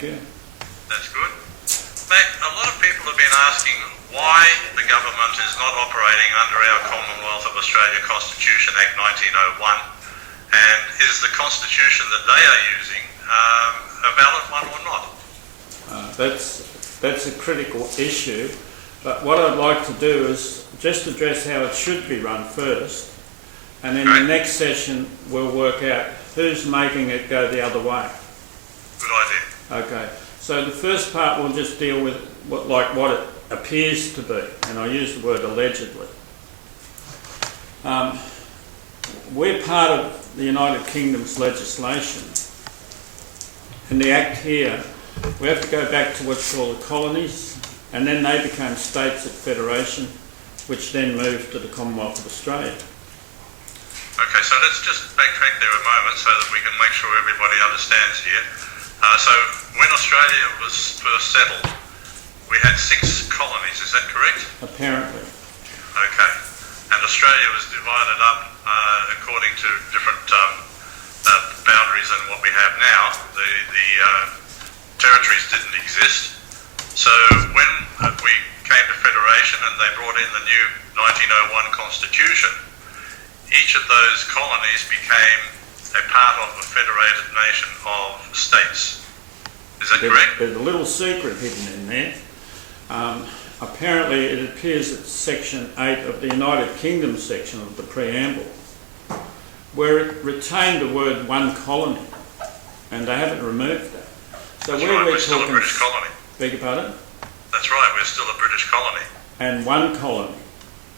Thank you. That's good. Mate, a lot of people have been asking why the government is not operating under our Commonwealth of Australia Constitution Act 1901, and is the constitution that they are using a valid one or not? That's a critical issue, but what I'd like to do is just address how it should be run first, and in the next session we'll work out who's making it go the other way. Good idea. Okay, so the first part will just deal with what it appears to be, and I use the word allegedly. We're part of the United Kingdom's legislation, and the Act here, we have to go back to what's called the colonies, and then they became states at federation, which then moved to the Commonwealth of Australia. Okay, so let's just backtrack there a moment so that we can make sure everybody understands here. So when Australia was first settled, we had 6 colonies, is that correct? Apparently. Okay. And Australia was divided up according to different boundaries than what we have now. The territories didn't exist. So when we came to federation and they brought in the new 1901 Constitution, each of those colonies became a part of a federated nation of states. Is that correct? There's a little secret hidden in there. Apparently it appears at Section 8 of the United Kingdom section of the preamble, where it retained the word one colony, and they haven't removed that. So that's right, we're still a British colony. Beg your pardon? That's right, we're still a British colony. And one colony,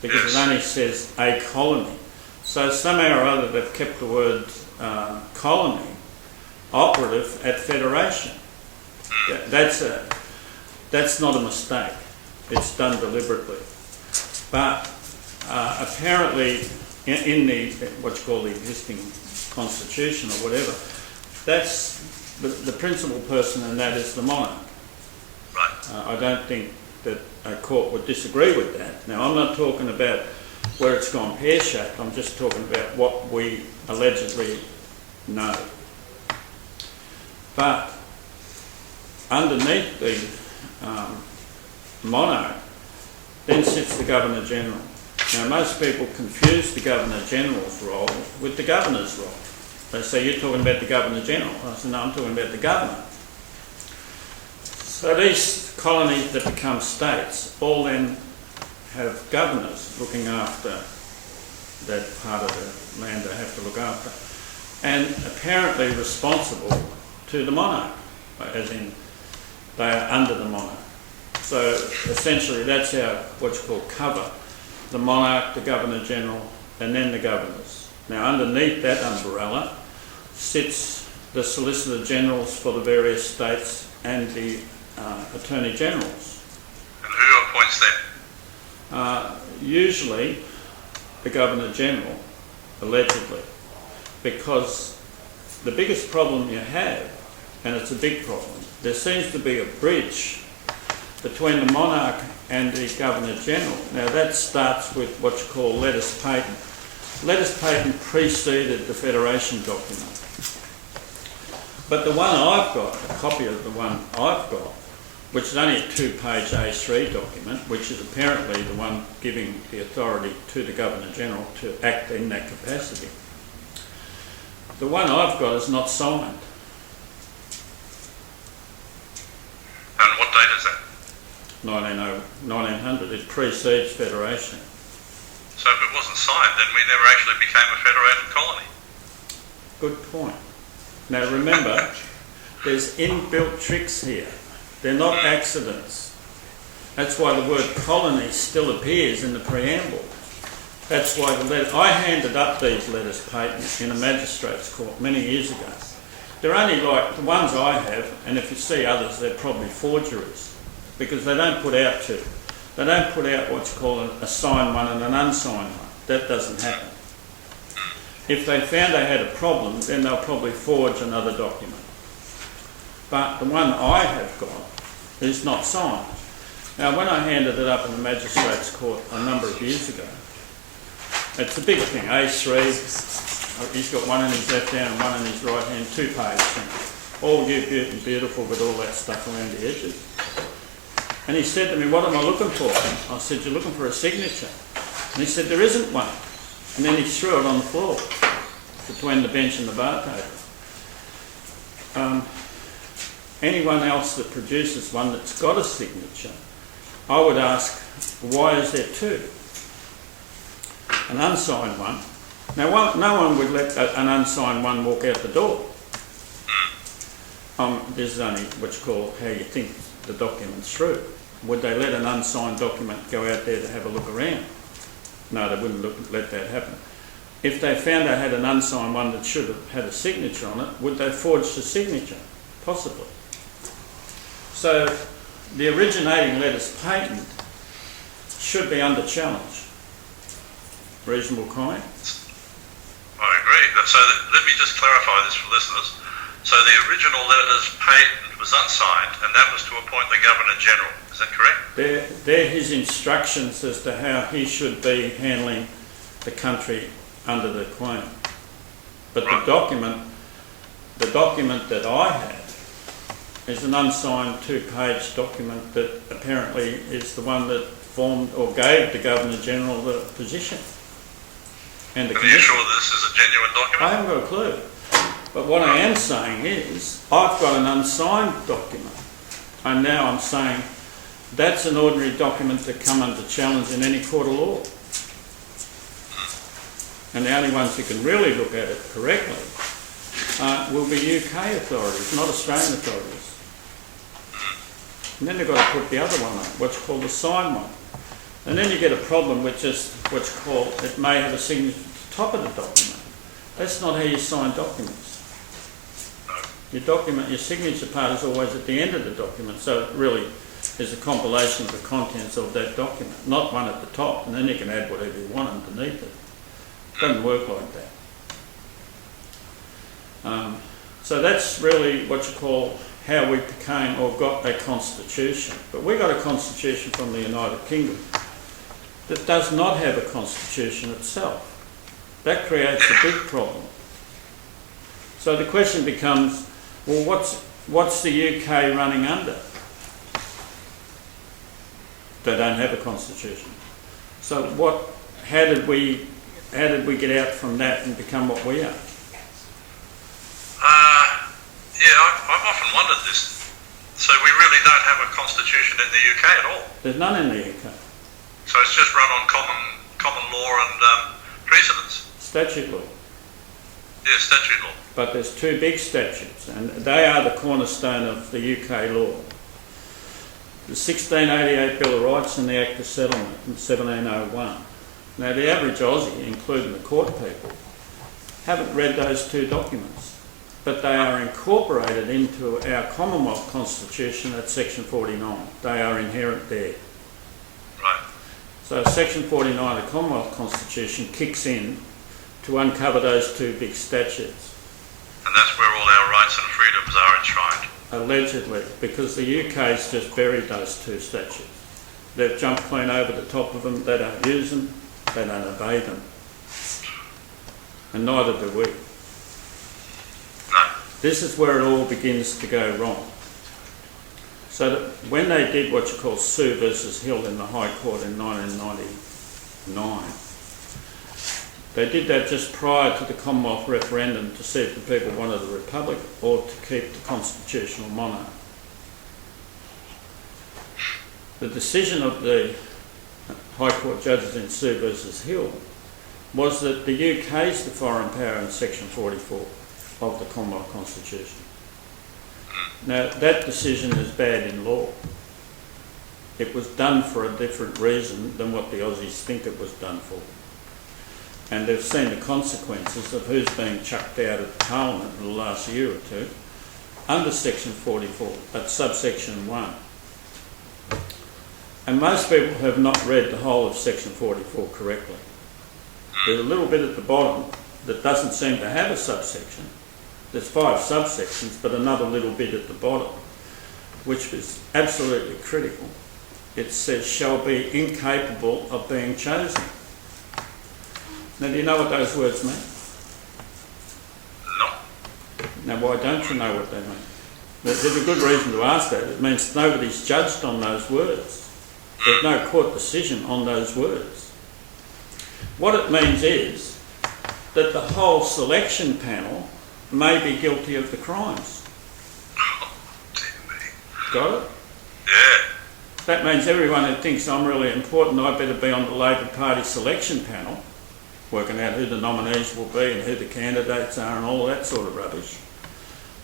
because it only says a colony. So somehow or other they've kept the word colony operative at federation. That's not a mistake. It's done deliberately. But apparently in the what's called the existing constitution or whatever, that's the principal person, and that is the monarch. Right. I don't think that a court would disagree with that. Now, I'm not talking about where it's gone pear-shaped. I'm just talking about what we allegedly know. But underneath the monarch then sits the Governor-General. Now, most people confuse the Governor-General's role with the Governor's role. They say, you're talking about the Governor-General. I said, no, I'm talking about the Governor. So these colonies that become states all then have governors looking after that part of the land they have to look after, and apparently responsible to the monarch, as in they are under the monarch. So essentially that's our what's called cover: the monarch, the Governor-General, and then the governors. Now underneath that umbrella sits the Solicitor Generals for the various states and the Attorney Generals. And who appoints them? Usually the Governor-General, allegedly, because the biggest problem you have, and it's a big problem, there seems to be a bridge between the monarch and the Governor-General. Now that starts with what's called letters patent. Letters patent preceded the Federation document. But the one I've got, a copy of the one I've got, which is only a 2-page A3 document, which is apparently the one giving the authority to the Governor-General to act in that capacity. The one I've got is not signed. And what date is that? 1900. It precedes Federation. So if it wasn't signed, then we never actually became a federated colony. Good point. Now remember, there's inbuilt tricks here. They're not accidents. That's why the word colony still appears in the preamble. That's why I handed up these letters patent in a magistrate's court many years ago. They're only like the ones I have, and if you see others, they're probably forgeries, because they don't put out two. They don't put out what's called a signed one and an unsigned one. That doesn't happen. If they found they had a problem, then they'll probably forge another document. But the one I have got is not signed. Now, when I handed it up in the magistrate's court a number of years ago, it's a big thing, A3, he's got one in his left hand and one in his right hand, 2-page thing. all beautiful with all that stuff around the edges. And he said to me, what am I looking for? I said, you're looking for a signature. And he said, there isn't one. And then he threw it on the floor between the bench and the bar table. Anyone else that produces one that's got a signature, I would ask, why is there two? An unsigned one. Now, no one would let an unsigned one walk out the door. This is only what you call how you think the document's through. Would they let an unsigned document go out there to have a look around? No, they wouldn't let that happen. If they found they had an unsigned one that should have had a signature on it, would they forge the signature? Possibly. So the originating letters patent should be under challenge. Reasonable comment? I agree. So let me just clarify this for listeners. So the original letters patent was unsigned, and that was to appoint the Governor-General. Is that correct? They're his instructions as to how he should be handling the country under the Queen. But right. The document that I had is an unsigned 2-page document that apparently is the one that formed or gave the Governor-General the position. And the Are you sure this is a genuine document? I haven't got a clue. But what I am saying is, I've got an unsigned document. And now I'm saying that's an ordinary document to come under challenge in any court of law. And the only ones who can really look at it correctly will be UK authorities, not Australian authorities. And then they've got to put the other one on, what's called the signed one. And then you get a problem with just what's called, it may have a signature at the top of the document. That's not how you sign documents. Your signature part is always at the end of the document, so it really is a compilation of the contents of that document, not one at the top, and then you can add whatever you want underneath it. It doesn't work like that. So that's really what you call how we became or got a constitution. But we got a constitution from the United Kingdom that does not have a constitution itself. That creates a big problem. So the question becomes, well, what's the UK running under? They don't have a constitution. So how did we get out from that and become what we are? I've often wondered this. So we really don't have a constitution in the UK at all? There's none in the UK. So it's just run on common law and precedents? Statute law. Yeah, statute law. But there's two big statutes, and they are the cornerstone of the UK law. The 1688 Bill of Rights and the Act of Settlement in 1701. Now, the average Aussie, including the court people, haven't read those two documents, but they are incorporated into our Commonwealth Constitution at Section 49. They are inherent there. Right. So Section 49 of the Commonwealth Constitution kicks in to uncover those two big statutes. And that's where all our rights and freedoms are enshrined. Allegedly, because the UK's just buried those two statutes. They've jumped clean over the top of them, they don't use them, they don't obey them. And neither do we. No. This is where it all begins to go wrong. So that when they did what you call Sue versus Hill in the High Court in 1999, they did that just prior to the Commonwealth referendum to see if the people wanted a republic or to keep the constitutional monarch. The decision of the High Court judges in Sue versus Hill was that the UK is the foreign power in Section 44 of the Commonwealth Constitution. Now, that decision is bad in law. It was done for a different reason than what the Aussies think it was done for. And they've seen the consequences of who's being chucked out of Parliament in the last year or two under Section 44, that's subsection 1. And most people have not read the whole of Section 44 correctly. There's a little bit at the bottom that doesn't seem to have a subsection. There's 5 subsections, but another little bit at the bottom, which is absolutely critical. It says, shall be incapable of being chosen. Now, do you know what those words mean? No. Now, why don't you know what they mean? There's a good reason to ask that. It means nobody's judged on those words. There's no court decision on those words. What it means is that the whole selection panel may be guilty of the crimes. Oh, dear me. Got it? Yeah. That means everyone who thinks I'm really important, I better be on the Labor Party selection panel, working out who the nominees will be and who the candidates are and all that sort of rubbish.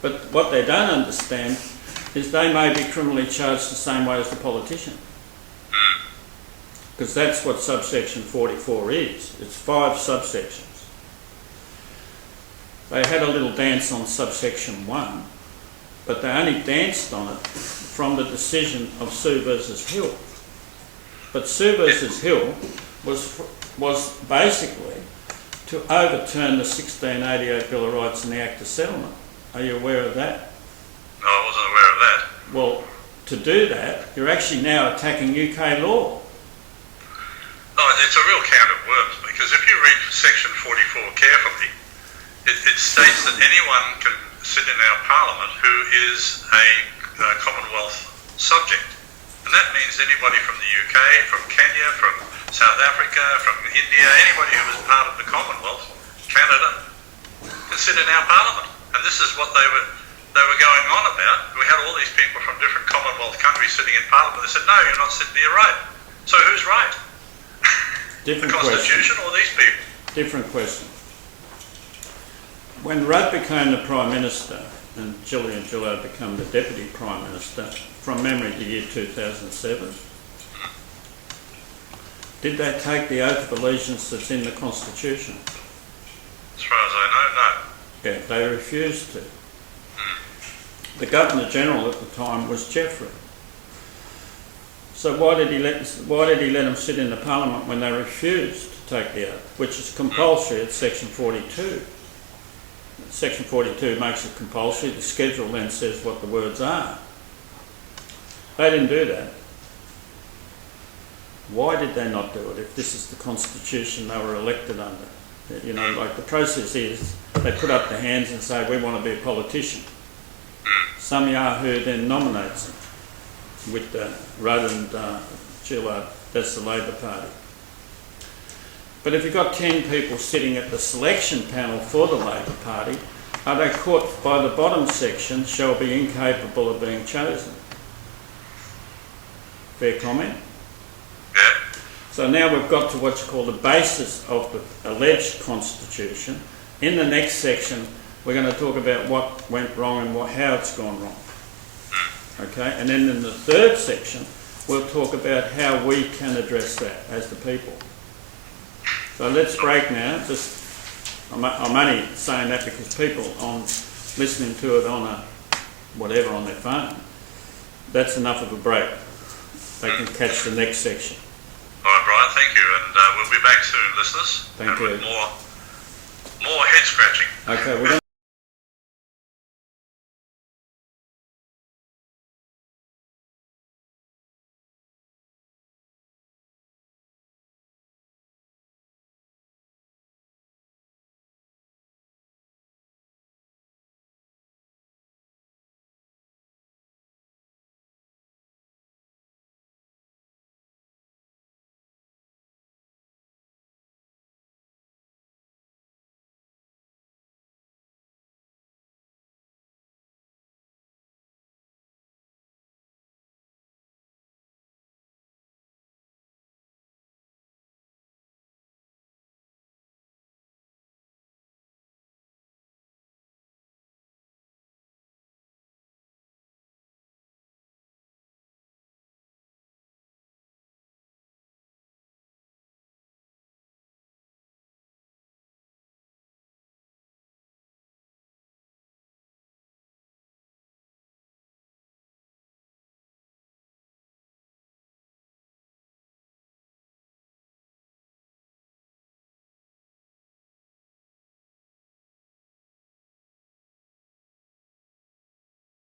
But what they don't understand is they may be criminally charged the same way as the politician. Because that's what subsection 44 is. It's 5 subsections. They had a little dance on subsection 1, but they only danced on it from the decision of Sue versus Hill. But Sue versus Hill was basically to overturn the 1688 Bill of Rights and the Act of Settlement. Are you aware of that? No, I wasn't aware of that. Well, to do that, you're actually now attacking UK law. No, it's a real can of worms, because if you read section 44 carefully, it states that anyone can sit in our parliament who is a Commonwealth subject. And that means anybody from the UK, from Kenya, from South Africa, from India, anybody who was part of the Commonwealth, Canada, can sit in our parliament. And this is what they were going on about. We had all these people from different Commonwealth countries sitting in parliament. They said, no, you're not sitting here right. So who's right? Different the Constitution question. or these people? Different question. When Rudd became the Prime Minister and Gillian Gillard became the Deputy Prime Minister, from memory the year 2007, did they take the oath of allegiance that's in the Constitution? As far as I know, no. Yeah, they refused to. The Governor-General at the time was Jeffrey. So why did he let them sit in the Parliament when they refused to take the oath, which is compulsory at section 42? Section 42 makes it compulsory. The schedule then says what the words are. They didn't do that. Why did they not do it if this is the Constitution they were elected under? You know, like the process is they put up their hands and say, we want to be a politician. Some yahoo then nominates them with Rudd and Gillard. That's the Labor Party. But if you've got 10 people sitting at the selection panel for the Labor Party, are they caught by the bottom section, shall be incapable of being chosen? Fair comment? Yeah. So now we've got to what you call the basis of the alleged Constitution. In the next section, we're going to talk about what went wrong and how it's gone wrong. Okay, and then in the third section, we'll talk about how we can address that as the people. So let's break now. I'm only saying that because people on listening to it on on their phone, that's enough of a break. They can catch the next section. All right, Brian, thank you, and we'll be back soon, listeners. Thank you. With more head scratching. Okay, we're going